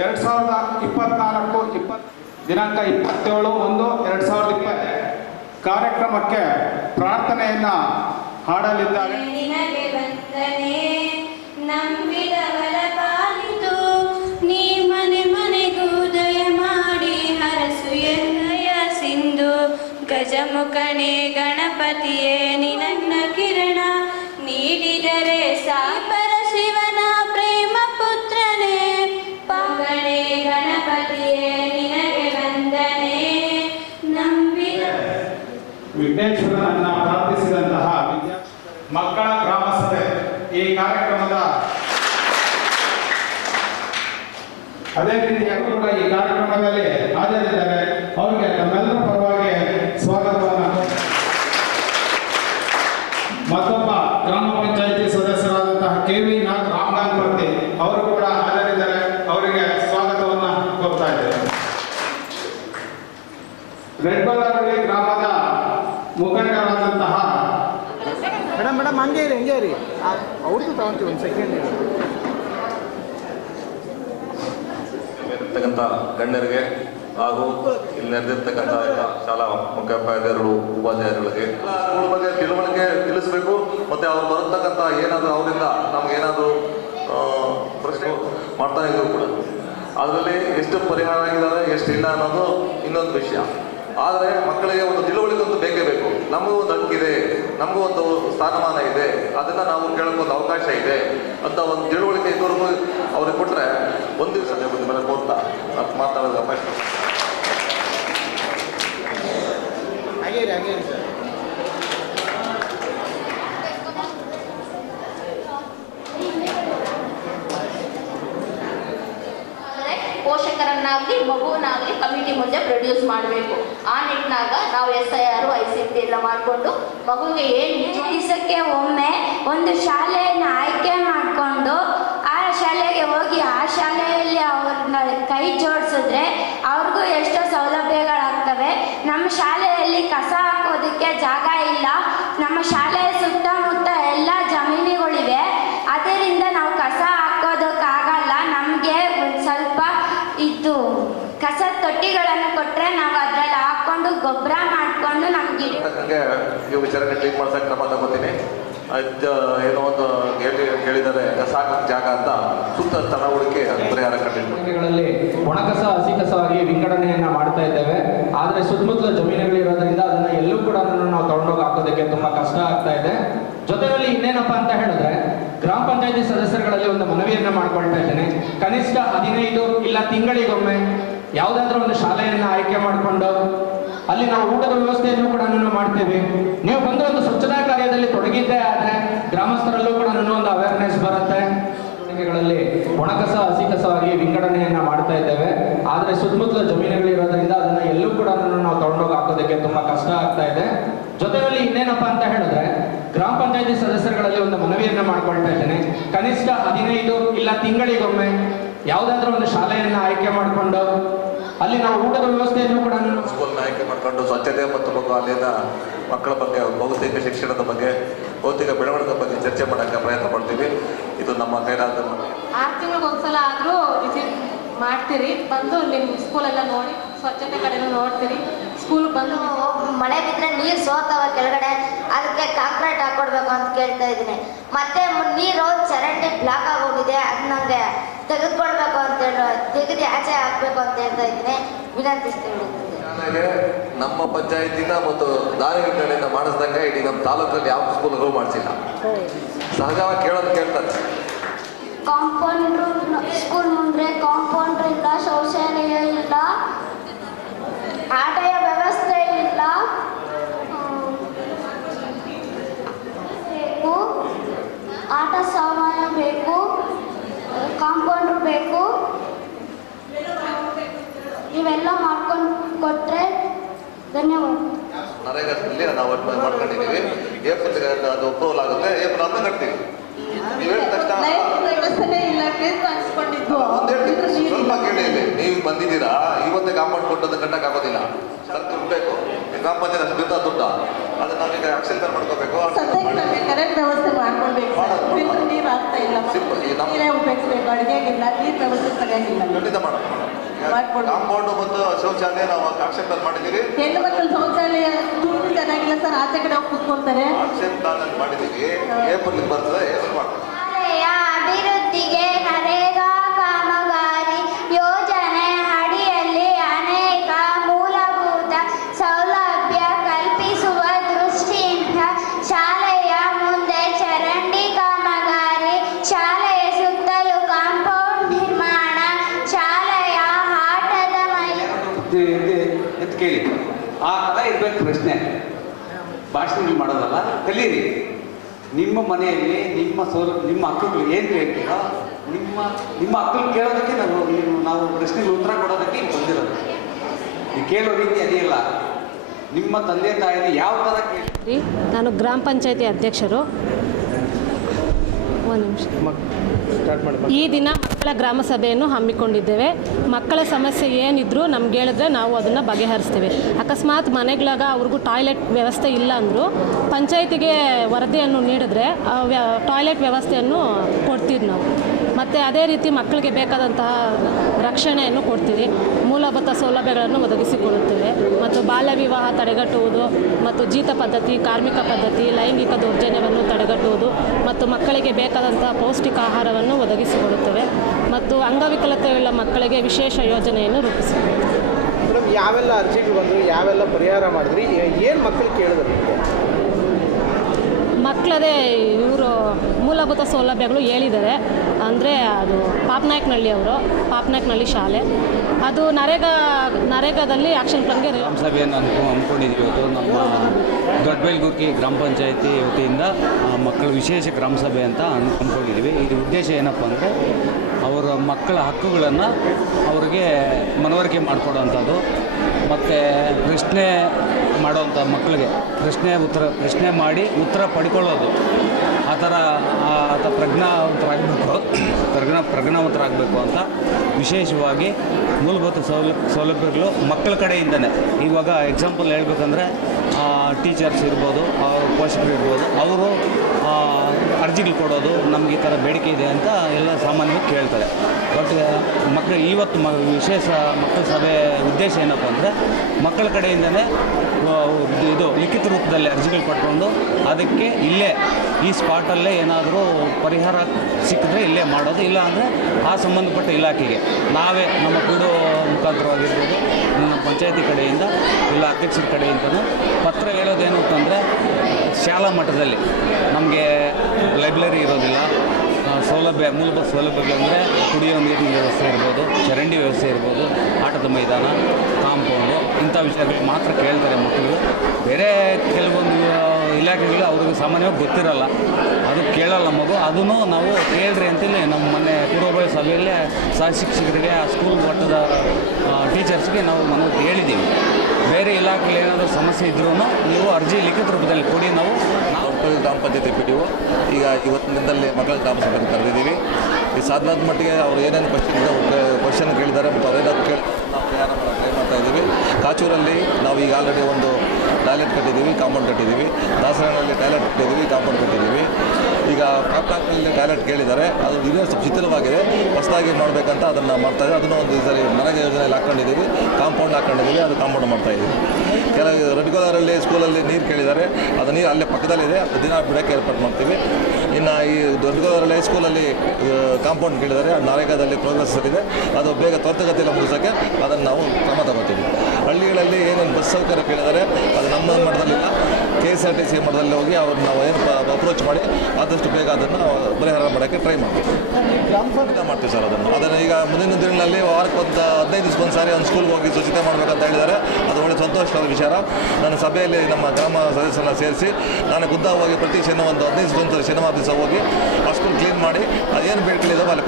ಎರಡು ಸಾವಿರದ ಇಪ್ಪತ್ನಾಲ್ಕು ಇಪ್ಪತ್ ದಿನಾಂಕ ಇಪ್ಪತ್ತೇಳು ಒಂದು ಎರಡು ಸಾವಿರದ ಇಪ್ಪತ್ತು ಕಾರ್ಯಕ್ರಮಕ್ಕೆ ಪ್ರಾರ್ಥನೆಯನ್ನ ಹಾಡಲಿದ್ದಾರೆ. ನಿನಗೆ ವಂದನೆ. ನಂಬಿದವರ ವಿಘ್ನೇಶ್ವರನನ್ನ ಪ್ರಾರ್ಥಿಸಿದಂತಹ ಮಕ್ಕಳ ಗ್ರಾಮ ಸಭೆ ಈ ಕಾರ್ಯಕ್ರಮದ ಅದೇ ರೀತಿಯಾಗಿ ಕೂಡ ಈ ಕಾರ್ಯಕ್ರಮದಲ್ಲಿ ಹಾಜರಿದ್ದಾರೆ. ಅವರಿಗೆ ತಮ್ಮೆಲ್ಲರ ಪರವಾಗಿ ಸ್ವಾಗತವನ್ನು. ಮತ್ತೊಬ್ಬ ಗ್ರಾಮ ಪಂಚಾಯಿತಿ ಸದಸ್ಯರಾದಂತಹ ಕೆ ವಿ ನಾಗ್ ರಾಮನಾಥ್ ಅವರು ಕೂಡ ಹಾಜರಿದ್ದಾರೆ ಅವರಿಗೆ ಸ್ವಾಗತವನ್ನ ಕೋರ್ತಾ ಇದ್ದೇವೆ ರೆಡ್ಬಲ್ಲರಳ್ಳಿ ಗ್ರಾಮದ ಮುಖಂಡರಾದಂತಹ ಮೇಡಮ್ ಮೇಡಮ್ ಹಂಗೆ ಇರಿ ಹಂಗೆ ಇರಿ. ಅವ್ರದ್ದು ತಗೊಂತೀವಿ ಒಂದು ಸೆಕೆಂಡ್ ಇರ್ತಕ್ಕಂಥ ಗಣ್ಯರಿಗೆ ಹಾಗೂ ಇಲ್ಲಿ ನೆರೆದಿರ್ತಕ್ಕಂಥ ಎಲ್ಲ ಶಾಲಾ ಮುಖ್ಯೋಪಾಧ್ಯಾಯರು ಉಪಾಧ್ಯಾಯರುಗಳಿಗೆ ಸ್ಕೂಲ್ ಬಗ್ಗೆ ತಿಳುವಳಿಕೆ ತಿಳಿಸ್ಬೇಕು ಮತ್ತೆ ಅವ್ರು ಬರತಕ್ಕಂಥ ಏನಾದರೂ ಅವರಿಂದ ನಮ್ಗೇನಾದರೂ ಪ್ರಶ್ನೆ ಮಾಡ್ತಾ ಇದ್ರು ಕೂಡ. ಅದರಲ್ಲಿ ಎಷ್ಟು ಪರಿಹಾರ ಆಗಿದ್ದಾರೆ ಎಷ್ಟು ಇಲ್ಲ ಅನ್ನೋದು ಇನ್ನೊಂದು ವಿಷಯ. ಆದರೆ ಮಕ್ಕಳಿಗೆ ಒಂದು ತಿಳುವಳಿಕೆ ಒಂದು ಬೇಕೇ ಬೇಕು. ನಮಗೂ ಒಂದು ಹಕ್ಕಿದೆ ನಮಗೂ ಒಂದು ಸ್ಥಾನಮಾನ ಇದೆ ಅದನ್ನ ನಾವು ಕೇಳೋಕೆ ಅವಕಾಶ ಇದೆ ಅಂತ ಒಂದು ತಿಳುವಳಿಕೆ ಇದ್ದವರೆಗೂ ಅವ್ರಿಗೆ ಕೊಟ್ಟರೆ ಒಂದು ದಿವಸ ನಿಮ್ಮ ಮೇಲೆ ಕೊಡ್ತಾ ಮಾತಾಡೋದು ಅವಕಾಶ ಪೋಷಕರನ್ನಾಗಲಿ ಮಗುವನ್ನಾಗಲಿ ಕಮಿಟಿ ಮುಂದೆ ಪ್ರೊಡ್ಯೂಸ್ ಮಾಡಬೇಕು. ಆ ನಿಟ್ಟಿನಾಗ ನಾವು ಎಸ್ ಐ ಆರ್ ಐ ಎಲ್ಲ ಮಾಡಿಕೊಂಡು ಮಗುವಿಗೆ ಏನು ದಿವಸಕ್ಕೆ ಒಮ್ಮೆ ಒಂದು ಶಾಲೆಯನ್ನು ಆಯ್ಕೆ ಮಾಡಿಕೊಂಡು ಆ ಶಾಲೆಗೆ ಹೋಗಿ ಆ ಶಾಲೆಯಲ್ಲಿ ಅವ್ರನ್ನ ಕೈ ಜೋಡಿಸಿದ್ರೆ ಅವ್ರಿಗೂ ಎಷ್ಟೋ ಸೌಲಭ್ಯಗಳಾಗ್ತವೆ. ನಮ್ಮ ಶಾಲೆಯಲ್ಲಿ ಕಸ ಹಾಕೋದಕ್ಕೆ ಜಾಗ ಇಲ್ಲ. ನಮ್ಮ ಶಾಲೆಯ ಸುತ್ತಮುತ್ತ ಎಲ್ಲ ಜಮೀನುಗಳಿವೆ ಅದರಿಂದ ನಾವು ಕಸ ಹಾಕೋದಕ್ಕಾಗಲ್ಲ ನಮಗೆ ಒಂದು ಸ್ವಲ್ಪ ಇದು ಕಸದ ತೊಟ್ಟಿಗಳನ್ನು ಕೊಟ್ಟರೆ ನಾವು ಅದರಲ್ಲಿ ಹಾಕ್ಕೊಂಡು ಗೊಬ್ಬರ ಮಾಡಿಕೊಂಡು ನಮ್ಗೆ ಹಂಗೆ ಈ ವಿಚಾರಕ್ಕೆ ಕ್ಲೀನ್ ಮಾಡ್ಸಕ್ಕೆ ಕ್ರಮ ತಗೋತೀನಿ. ಏನೋ ಒಂದು ಹೇಳಿ ಹೇಳಿದ್ದಾರೆ ಸಾಕು ಜಾಗ ಅಂತ ಸುತ್ತ ಸ್ಥಳ ಹುಡುಕಿ ಪರಿಹಾರ ಕಂಡಿದ್ದು. ಗಳಲ್ಲಿ ಒಣಕಸ ಹಸಿ ಕಸವಾಗಿ ವಿಂಗಡಣೆಯನ್ನ ಮಾಡ್ತಾ ಇದ್ದೇವೆ. ಆದ್ರೆ ಸುತ್ತಮುತ್ತಲ ಜಮೀನುಗಳಿರೋದ್ರಿಂದ ಅದನ್ನ ಎಲ್ಲೂ ಕೂಡ ನಾವು ತಗೊಂಡೋಗಿ ಹಾಕೋದಕ್ಕೆ ತುಂಬಾ ಕಷ್ಟ ಆಗ್ತಾ ಇದೆ. ಜೊತೆಯಲ್ಲಿ ಇನ್ನೇನಪ್ಪ ಅಂತ ಹೇಳಿದ್ರೆ ಗ್ರಾಮ ಪಂಚಾಯತಿ ಸದಸ್ಯರುಗಳಲ್ಲಿ ಒಂದು ಮನವಿಯನ್ನ ಮಾಡ್ಕೊಳ್ತಾ ಇದ್ದೇನೆ. ಕನಿಷ್ಠ ಹದಿನೈದು ಇಲ್ಲ ತಿಂಗಳಿಗೊಮ್ಮೆ ಯಾವುದಾದ್ರೂ ಒಂದು ಶಾಲೆಯನ್ನ ಆಯ್ಕೆ ಮಾಡಿಕೊಂಡು ಅಲ್ಲಿ ನಾವು ಊಟದ ವ್ಯವಸ್ಥೆಯನ್ನು ಕೂಡ ನಾನು ಮಾಡ್ತೇವೆ. ನೀವು ಬಂದು ಒಂದು ಸ್ವಚ್ಛತಾ ಕಾರ್ಯದಲ್ಲಿ ತೊಡಗಿದ್ದೆ ಆದರೆ ಗ್ರಾಮಸ್ಥರಲ್ಲೂ ಕೂಡ ಒಂದು ಅವೇರ್ನೆಸ್ ಬರುತ್ತೆ. ಒಣಕಸ ಹಸಿ ಕಸವಾಗಿ ವಿಂಗಡಣೆಯನ್ನ ಮಾಡ್ತಾ ಇದ್ದೇವೆ. ಆದ್ರೆ ಸುತ್ತಮುತ್ತಲ ಜಮೀನುಗಳಿರೋದ್ರಿಂದ ಅದನ್ನ ಎಲ್ಲೂ ಕೂಡ ನಾವು ತಗೊಂಡೋಗಿ ಹಾಕೋದಕ್ಕೆ ತುಂಬಾ ಕಷ್ಟ ಆಗ್ತಾ ಇದೆ. ಜೊತೆಯಲ್ಲಿ ಇನ್ನೇನಪ್ಪ ಅಂತ ಹೇಳಿದ್ರೆ ಗ್ರಾಮ ಪಂಚಾಯತಿ ಸದಸ್ಯರುಗಳಲ್ಲಿ ಒಂದು ಮನವಿಯನ್ನ ಮಾಡ್ಕೊಳ್ತಾ ಇದ್ದೇನೆ. ಕನಿಷ್ಠ ಹದಿನೈದು ಇಲ್ಲ ತಿಂಗಳಿಗೊಮ್ಮೆ ಯಾವುದಾದ್ರೂ ಒಂದು ಶಾಲೆಯನ್ನ ಆಯ್ಕೆ ಮಾಡಿಕೊಂಡು ಅಲ್ಲಿ ನಾವು ಊಟದ ವ್ಯವಸ್ಥೆಯನ್ನು ಕೂಡ ಸ್ಕೂಲ್ನ ಆಯ್ಕೆ ಮಾಡಿಕೊಂಡು ಸ್ವಚ್ಛತೆ ಮತ್ತು ಮಗು ಅಲ್ಲಿನ ಮಕ್ಕಳ ಬಗ್ಗೆ, ಭೌತಿಕ ಶಿಕ್ಷಣದ ಬಗ್ಗೆ, ಭೌತಿಕ ಬೆಳವಣಿಗೆ ಬಗ್ಗೆ ಚರ್ಚೆ ಮಾಡೋಕ್ಕೆ ಪ್ರಯತ್ನ ಪಡ್ತೀವಿ. ಇದು ನಮ್ಮ ಕೈಲಾದ ಆರು ತಿಂಗಳಿಗೆ ಒಂದ್ಸಲ ಆದರೂ ವಿಸಿಟ್ ಮಾಡ್ತೀರಿ. ಬಂದು ನಿಮ್ಮ ಸ್ಕೂಲೆಲ್ಲ ನೋಡಿ, ಸ್ವಚ್ಛತೆ ಕಡೆನೂ ನೋಡ್ತೀರಿ. ಸ್ಕೂಲ್ ಬಂದು ಮಳೆ ಬಿದ್ದರೆ ನೀರು ಸೋತವ ಕೆಳಗಡೆ. ಅದಕ್ಕೆ ಕಾಂಕ್ರೀಟ್ ಹಾಕೊಡ್ಬೇಕು ಅಂತ ಕೇಳ್ತಾ ಇದ್ದೀನಿ. ಮತ್ತೆ ನೀರು ಚರಂಡಿ ಬ್ಲಾಕ್ ಆಗೋಗಿದೆ. ಅದು ನನಗೆ ಹೇಳಿ ತೆಗೆದು ಆಚೆ ಹಾಕ್ಬೇಕು ಅಂತ ಹೇಳ್ತಾ ಇದ್ದೀನಿ. ವಿನಂತಿಸ್ತೀನಿ. ಶಾಲೆಗೆ ನಮ್ಮ ಪಂಚಾಯತಿನ ಮತ್ತು ದಾರಿ ಕಡೆಯಿಂದ ಮಾಡಿಸ್ದಂಗೆ ಇಡೀ ನಮ್ಮ ತಾಲೂಕಲ್ಲಿ ಯಾವ ಸ್ಕೂಲ್ಗಳು ಮಾಡಿಸಿಲ್ಲ. ಸಹಜವಾಗಿ ಕೇಳೋದು ಕೇಳ್ತಾರೆ. ಕಾಂಪೌಂಡ್ರು ಸ್ಕೂಲ್ ಮುಂದೆ ಕಾಂಪೌಂಡ್ರ್ ಇಲ್ಲ, ಶೌಚಾಲಯ ಇಲ್ಲ ಆಟದ ವ್ಯವಸ್ಥೆ ಇಲ್ಲ. ಬೇಕು ಆಟ ಸಾಮಾನು ಬೇಕು, ಕಾಂಪೌಂಡ್ರ್ ಬೇಕು. ಇವೆಲ್ಲ ಕೊಟ್ಟರೆ ಧನ್ಯವಾದ. ನರೇಗಾದಲ್ಲಿ ನಾವು ಮಾಡ್ಕೊಂಡಿದ್ದೀವಿ. ಏಪ್ರಿಲ್ ಅದು ಅಪ್ರೂವಲ್ ಆಗುತ್ತೆ. ಏಪ್ರಿಲ್ ಅಂತ ಕಟ್ತೀವಿ. ನೀವು ಹೇಳಿದ ತಕ್ಷಣ ಸ್ವಲ್ಪ ಕೇಳಿ ನೀವು ಬಂದಿದ್ದೀರಾ? ಇವತ್ತೇ ಕಾಂಪೌಂಡ್ ಕೊಟ್ಟದ್ದು ಕಟ್ಟಕ್ ಆಗೋದಿಲ್ಲ. ದುಡ್ಡು ಬೇಕು. ಗ್ರಾಮ ಪಂಚಾಯತ್ ಅಷ್ಟು ದುಡ್ಡ ದುಡ್ಡ? ಅದನ್ನ ನಾವೀಗ ಆಕ್ಷನ್ ಮಾಡ್ಕೋಬೇಕು. ಕರೆಂಟ್ ವ್ಯವಸ್ಥೆ ಮಾಡ್ಕೊಳ್ಬೇಕು ಸರ್. ನೀರು ಆಗ್ತಾ ಇಲ್ಲ. ಖಂಡಿತ ಮಾಡೋಣ ಮಾಡ್ಕೊಡು. ಕಾಂಪೌಂಡ್ ಮತ್ತು ಶೌಚಾಲಯ ನಾವು ಆಕ್ಷನ್ ಮಾಡಿದ್ದೀವಿ. ಹೆಣ್ಣು ಮಕ್ಕಳು ಶೌಚಾಲಯ ತುಂಬ ಚೆನ್ನಾಗಿಲ್ಲ ಸರ್ ಆಚೆ ಕಡೆ ಹೋಗಿ ಕೂತ್ಕೊಂತಾರೆ ಆಕ್ಷನ್ ಪ್ಲಾನ್ ಅಲ್ಲಿ ಮಾಡಿದ್ದೀವಿ ಏಪ್ರಿಲ್ ಬರ್ತದೆ ಏಪ್ರಿಲ್ ಮಾಡ್ತೀವಿ ಅಭಿವೃದ್ಧಿಗೆ ನರೇಗಾ ಕಾಮಗಾರಿ ಯೋಜನೆ ಅಡಿಯಲ್ಲಿ ಅನೇಕ ಮೂಲಭೂತ ಸೌಲಭ್ಯ ಕಲ್ಪಿಸುವ ದೃಷ್ಟಿಯಿಂದ ಶಾಲೆಯ ಮುಂದೆ ಚರಂಡಿ ಕಾಮಗಾರಿ ಶಾಲೆಯ ಸುತ್ತಲೂ ಕಾಂಪೌಂಡ್ ನಿರ್ಮಾಣ ಶಾಲೆಯ ಆಟದ ಮೈ ಎತ್ತು ಕೇಳಿ ಆ ಥರ ಇರ್ಬೇಕು ಪ್ರಶ್ನೆ ಮಾಡೋದಲ್ಲ ಕಲೀರಿ. ನಿಮ್ಮ ಮನೆಯಲ್ಲಿ ನಿಮ್ಮ ಸೌಲ ನಿಮ್ಮ ಮಕ್ಕಳು ಏನು ಕೇಳ್ತೀರ ನಿಮ್ಮ ನಿಮ್ಮ ಮಕ್ಕಳು ಕೇಳೋದಕ್ಕೆ ನಾವು ನೀವು, ನಾವು ಪ್ರಶ್ನೆಗೆ ಉತ್ತರ ಕೊಡೋದಕ್ಕೆ ಬಂದಿರೋದು. ಈ ಕೇಳೋ ರೀತಿ ಅದಿಲ್ಲ ನಿಮ್ಮ ತಂದೆ ತಾಯಿ ಯಾವ ಥರ ಕೇಳಿ? ನಾನು ಗ್ರಾಮ ಪಂಚಾಯತಿ ಅಧ್ಯಕ್ಷರು ಒಂದು ನಿಮಿಷ ಸ್ಟಾರ್ಟ್ ಮಾಡಿ ಈ ದಿನ ಮಕ್ಕಳ ಗ್ರಾಮ ಸಭೆಯನ್ನು ಹಮ್ಮಿಕೊಂಡಿದ್ದೇವೆ. ಮಕ್ಕಳ ಸಮಸ್ಯೆ ಏನಿದ್ರು ನಮ್ಗೆ ಹೇಳಿದ್ರೆ ನಾವು ಅದನ್ನು ಬಗೆಹರಿಸ್ತೇವೆ. ಅಕಸ್ಮಾತ್ ಮನೆಗಳಾಗ ಅವ್ರಿಗೂ ಟಾಯ್ಲೆಟ್ ವ್ಯವಸ್ಥೆ ಇಲ್ಲ ಅಂದ್ರು ಪಂಚಾಯತಿಗೆ ವರದಿಯನ್ನು ನೀಡಿದ್ರೆ ಟಾಯ್ಲೆಟ್ ವ್ಯವಸ್ಥೆಯನ್ನು ಕೊಡ್ತೀವಿ ನಾವು. ಮತ್ತು ಅದೇ ರೀತಿ ಮಕ್ಕಳಿಗೆ ಬೇಕಾದಂತಹ ರಕ್ಷಣೆಯನ್ನು ಕೊಡ್ತೀವಿ. ಮೂಲಭೂತ ಸೌಲಭ್ಯಗಳನ್ನು ಒದಗಿಸಿಕೊಡುತ್ತೇವೆ. ಮತ್ತು ಬಾಲ್ಯ ವಿವಾಹ ತಡೆಗಟ್ಟುವುದು ಮತ್ತು ಜೀತ ಪದ್ಧತಿ ಕಾರ್ಮಿಕ ಪದ್ಧತಿ ಲೈಂಗಿಕ ದೌರ್ಜನ್ಯವನ್ನು ತಡೆಗಟ್ಟುವುದು ಮತ್ತು ಮಕ್ಕಳಿಗೆ ಬೇಕಾದಂತಹ ಪೌಷ್ಟಿಕ ಆಹಾರವನ್ನು ಒದಗಿಸಿಕೊಡುತ್ತೇವೆ. ಮತ್ತು ಅಂಗವಿಕಲತೆಯುಳ್ಳ ಮಕ್ಕಳಿಗೆ ವಿಶೇಷ ಯೋಜನೆಯನ್ನು ರೂಪಿಸಿಕೊಡುತ್ತೇವೆ. ಮೇಡಮ್ ಯಾವೆಲ್ಲ ಅರ್ಜಿಗಳು ಬಂದರು ಯಾವೆಲ್ಲ ಪರಿಹಾರ ಮಾಡಿದ್ರಿ ಏನು ಮಕ್ಕಳು ಕೇಳಿದ್ರು ಮಕ್ಕಳದೇ ಇವರು ಮೂಲಭೂತ ಸೌಲಭ್ಯಗಳು ಹೇಳಿದ್ದಾರೆ. ಅಂದರೆ ಅದು ಪಾಪನಾಯಕನಹಳ್ಳಿ ಅವರು ಪಾಪನಾಯಕನಹಳ್ಳಿ ಶಾಲೆ. ಅದು ನರೇಗಾ ನರೇಗಾದಲ್ಲಿ ಆಕ್ಷನ್ ಪ್ಲಾನ್ಗೆ ಸಭೆಯನ್ನು ಅನ್ಕೊ ಅಂದ್ಕೊಂಡಿದ್ದೀವಿ ಇವತ್ತು. ನಮ್ಮ ದೊಡ್ಡಬೈಲ್ಗುರ್ಕಿ ಗ್ರಾಮ ಪಂಚಾಯತಿ ವತಿಯಿಂದ ಮಕ್ಕಳ ವಿಶೇಷ ಗ್ರಾಮ ಸಭೆ ಅಂತ ಅನ್- ಹಮ್ಮಿಕೊಂಡಿದ್ದೀವಿ ಇದು ಉದ್ದೇಶ ಏನಪ್ಪ ಅಂದರೆ ಅವರ ಮಕ್ಕಳ ಹಕ್ಕುಗಳನ್ನು ಅವರಿಗೆ ಮನವರಿಕೆ ಮಾಡಿಕೊಡೋವಂಥದ್ದು ಮತ್ತು ಪ್ರಶ್ನೆ ಮಾಡೋವಂಥ ಮಕ್ಕಳಿಗೆ ಪ್ರಶ್ನೆ ಉತ್ತರ, ಪ್ರಶ್ನೆ ಮಾಡಿ ಉತ್ತರ ಪಡ್ಕೊಳ್ಳೋದು. ಆ ಥರ ಆತ ಪ್ರಜ್ಞಾವಂತರಾಗಬೇಕು. ಪ್ರಜ್ಞಾ, ಪ್ರಜ್ಞಾವಂತರಾಗಬೇಕು ಅಂತ ವಿಶೇಷವಾಗಿ ಮೂಲಭೂತ ಸೌಲ ಸೌಲಭ್ಯಗಳು ಮಕ್ಕಳ ಕಡೆಯಿಂದನೇ. ಇವಾಗ ಎಕ್ಸಾಂಪಲ್ ಹೇಳ್ಬೇಕಂದ್ರೆ ಟೀಚರ್ಸ್ ಇರ್ಬೋದು ಪೋಷಕರು ಇರ್ಬೋದು, ಅವರು ಅರ್ಜಿಗಳು ಕೊಡೋದು ನಮ್ಗೆ ಈ ಥರ ಬೇಡಿಕೆ ಇದೆ ಅಂತ ಎಲ್ಲ ಸಾಮಾನ್ಯವಾಗಿ ಕೇಳ್ತಾರೆ. ಬಟ್ ಮಕ್ಕಳು ಇವತ್ತು ಮ, ವಿಶೇಷ ಮಕ್ಕಳ ಸಭೆ ಉದ್ದೇಶ ಏನಪ್ಪ ಅಂದರೆ ಮಕ್ಕಳ ಕಡೆಯಿಂದನೇ ಇದು ಲಿಖಿತ ರೂಪದಲ್ಲಿ ಅರ್ಜಿಗಳು ಪಟ್ಕೊಂಡು ಅದಕ್ಕೆ ಇಲ್ಲೇ ಈ ಸ್ಪಾಟಲ್ಲೇ ಏನಾದರೂ ಪರಿಹಾರ ಸಿಕ್ಕಿದ್ರೆ ಇಲ್ಲೇ ಮಾಡೋದು, ಇಲ್ಲ ಅಂದರೆ ಆ ಸಂಬಂಧಪಟ್ಟ ಇಲಾಖೆಗೆ. ನಾವೇ ನಮ್ಮ ಕೂಡು ಮುಖಾಂತರವಾಗಿರ್ಬೋದು ನಮ್ಮ ಪಂಚಾಯತಿ ಕಡೆಯಿಂದ ಇಲ್ಲ ಅಧ್ಯಕ್ಷರ ಕಡೆಯಿಂದನೂ ಪತ್ರ ಹೇಳೋದೇನು ಅಂತಂದರೆ ಶಾಲಾ ಮಟ್ಟದಲ್ಲಿ ನಮಗೆ ಲೈಬ್ರರಿ ಇರೋದಿಲ್ಲ. ಸೌಲಭ್ಯ, ಮೂಲಭೂತ ಸೌಲಭ್ಯಗಳಂದರೆ ಕುಡಿಯೋ ನೀರಿನ ವ್ಯವಸ್ಥೆ ಇರ್ಬೋದು, ಚರಂಡಿ ವ್ಯವಸ್ಥೆ ಇರ್ಬೋದು, ಆಟದ ಮೈದಾನ, ಕಾಂಪೌಂಡು, ಇಂಥ ವಿಷಯಗಳು ಮಾತ್ರ ಕೇಳ್ತಾರೆ ಮಕ್ಕಳು. ಬೇರೆ ಕೆಲವೊಂದು ಇಲಾಖೆಗಳು ಅವ್ರಿಗೆ ಸಾಮಾನ್ಯವಾಗಿ ಗೊತ್ತಿರಲ್ಲ. ಅದು ಕೇಳಲ್ಲ ಮಗು. ಅದನ್ನು ನಾವು ಕೇಳ್ರಿ ಅಂತೇಳಿ ನಮ್ಮ ಮನೆ ಪೂರ್ವಭಾವಿ ಸಭೆಯಲ್ಲೇ ಸಹ ಶಿಕ್ಷಕರಿಗೆ, ಆ ಸ್ಕೂಲ್ ಮಟ್ಟದ ಟೀಚರ್ಸ್ಗೆ ನಾವು ಮನವಿ ಹೇಳಿದ್ದೀವಿ ಬೇರೆ ಇಲಾಖೆಯಲ್ಲಿ ಏನಾದರೂ ಸಮಸ್ಯೆ ಇದ್ರೂ ನೀವು ಅರ್ಜಿ ಲಿಖಿತ ರೂಪದಲ್ಲಿ ಕೊಡಿ ನಾವು ಗ್ರಾಮ ಪಂಚಾಯತಿ ಪಿ ಡಿ ಈಗ ಇವತ್ತಿನ ದಿನದಲ್ಲಿ ಮಕ್ಕಳ ಗ್ರಾಮ ಸಭೆಯನ್ನು ಕರೆದಿದ್ದೀವಿ. ಈ ಸಾಧ್ಯವಾದ ಮಟ್ಟಿಗೆ ಅವರು ಏನೇನು ಕ್ವಶನ್ ಕ್ವಶನ್ ಕೇಳಿದ್ದಾರೆ, ಮತ್ತು ಅವರೇನಾದ್ರು ಕೇಳಿ ನಾವು ಪ್ರಯಾಣ ಮಾಡ್ತಾ ಇದ್ದೀವಿ. ಕಾಚೂರಲ್ಲಿ ನಾವು ಈಗ ಆಲ್ರೆಡಿ ಒಂದು ಟಾಯ್ಲೆಟ್ ಕಟ್ಟಿದ್ದೀವಿ, ಕಾಂಪೌಂಡ್ ಕಟ್ಟಿದ್ದೀವಿ. ದಾಸರಹಳ್ಳಿಯಲ್ಲಿ ಟಾಯ್ಲೆಟ್ ಕಟ್ಟಿದ್ದೀವಿ, ಕಾಂಪೌಂಡ್ ಕಟ್ಟಿದ್ದೀವಿ. ಈಗ ಕಾಪ್ಟಾಕ್ನಲ್ಲಿ ಟಾಯ್ಲೆಟ್ ಕೇಳಿದ್ದಾರೆ. ಅದು ಇನ್ನೂ ಸ್ವಲ್ಪ ಶಿಥಿಲವಾಗಿದೆ. ಹೊಸದಾಗಿ ಮಾಡಬೇಕಂತ ಅದನ್ನು ಮಾಡ್ತಾ ಇದ್ದೀವಿ ಅದನ್ನು ಒಂದು ಸರಿ ನನಗೆ ಯೋಜನೆಯಲ್ಲಿ ಹಾಕ್ಕೊಂಡಿದ್ದೀವಿ. ಕಾಂಪೌಂಡ್ ಹಾಕ್ಕೊಂಡಿದ್ದೀವಿ. ಅದು ಕಾಂಪೌಂಡ್ ಮಾಡ್ತಾ ಇದ್ದೀವಿ. ಕೆಲವು ರೆಡ್ ಗೋದಾವರಲ್ಲಿ ಸ್ಕೂಲಲ್ಲಿ ನೀರು ಕೇಳಿದ್ದಾರೆ. ಅದು ನೀರು ಅಲ್ಲೇ ಪಕ್ಕದಲ್ಲಿದೆ. ಅದು ದಿನ ಬಿಡೋಕ್ಕೆ ಏರ್ಪಾಟ್ ಮಾಡ್ತೀವಿ. ಇನ್ನು ಈ ದೊಡ್ಡ ಗೋದಾವರಲ್ಲಿ ಹೈಸ್ಕೂಲಲ್ಲಿ ಕಾಂಪೌಂಡ್ ಕೇಳಿದ್ದಾರೆ. ಅದು ನರೇಗಾದಲ್ಲಿ ಪ್ರೋಗ್ರೆಸ್ ಇದೆ ಅದು ಬೇಗ ತ್ವರಿತಗತಿಯಲ್ಲಿ ಮುಗಿಸೋಕ್ಕೆ ಅದನ್ನು ನಾವು ಕ್ರಮ ತಗೋತೀವಿ. ಹಳ್ಳಿಗಳಲ್ಲಿ ಏನೇನು ಬಸ್ ಸೌಕರ್ಯ ಕೇಳಿದ್ದಾರೆ ಅದು ನಮ್ಮ ಮಟ್ಟದಲ್ಲಿಲ್ಲ K S R T C ಮಟ್ಟದಲ್ಲಿ ಹೋಗಿ ಅವ್ರನ್ನ ನಾವು ಏನು ಅಪ್ರೋಚ್ ಮಾಡಿ ಆದಷ್ಟು ಬೇಗ ಅದನ್ನು ಪರಿಹಾರ ಮಾಡೋಕ್ಕೆ ಟ್ರೈ ಮಾಡ್ತೀವಿ. ಮಾಡ್ತೀವಿ ಸರ್ ಅದನ್ನು? ಅದನ್ನು ಈಗ ಮುಂದಿನ ದಿನಗಳಲ್ಲಿ ವಾರಕ್ಕೆ ಒಂದು ಹದಿನೈದು ದಿವಸ ಒಂದು ಸಾರಿ ಒಂದು ಸ್ಕೂಲ್ಗೆ ಹೋಗಿ ಸ್ವಚ್ಛತೆ ಮಾಡಬೇಕಂತ ಹೇಳಿದ್ದಾರೆ. ಅದು ಒಳ್ಳೆ ಸಂತೋಷವಾದ ವಿಚಾರ. ನಾನು ಸಭೆಯಲ್ಲಿ ನಮ್ಮ ಗ್ರಾಮ ಸದಸ್ಯರನ್ನ ಸೇರಿಸಿ ನಾನು ಖುದ್ದಾಗಿ ಹೋಗಿ ಪ್ರತಿ ಶನಿವಾರ ಒಂದು ಹದಿನೈದು ದಿವಸ ಒಂದು ಶನಿವಾರ ದಿವಸ ಹೋಗಿ ಆ ಸ್ಕೂಲ್ ಕ್ಲೀನ್ ಮಾಡಿ ಅದೇನು ಬೇಡಿಕೆಗಳಿದಾವೆ ಅಲ್ಲಿ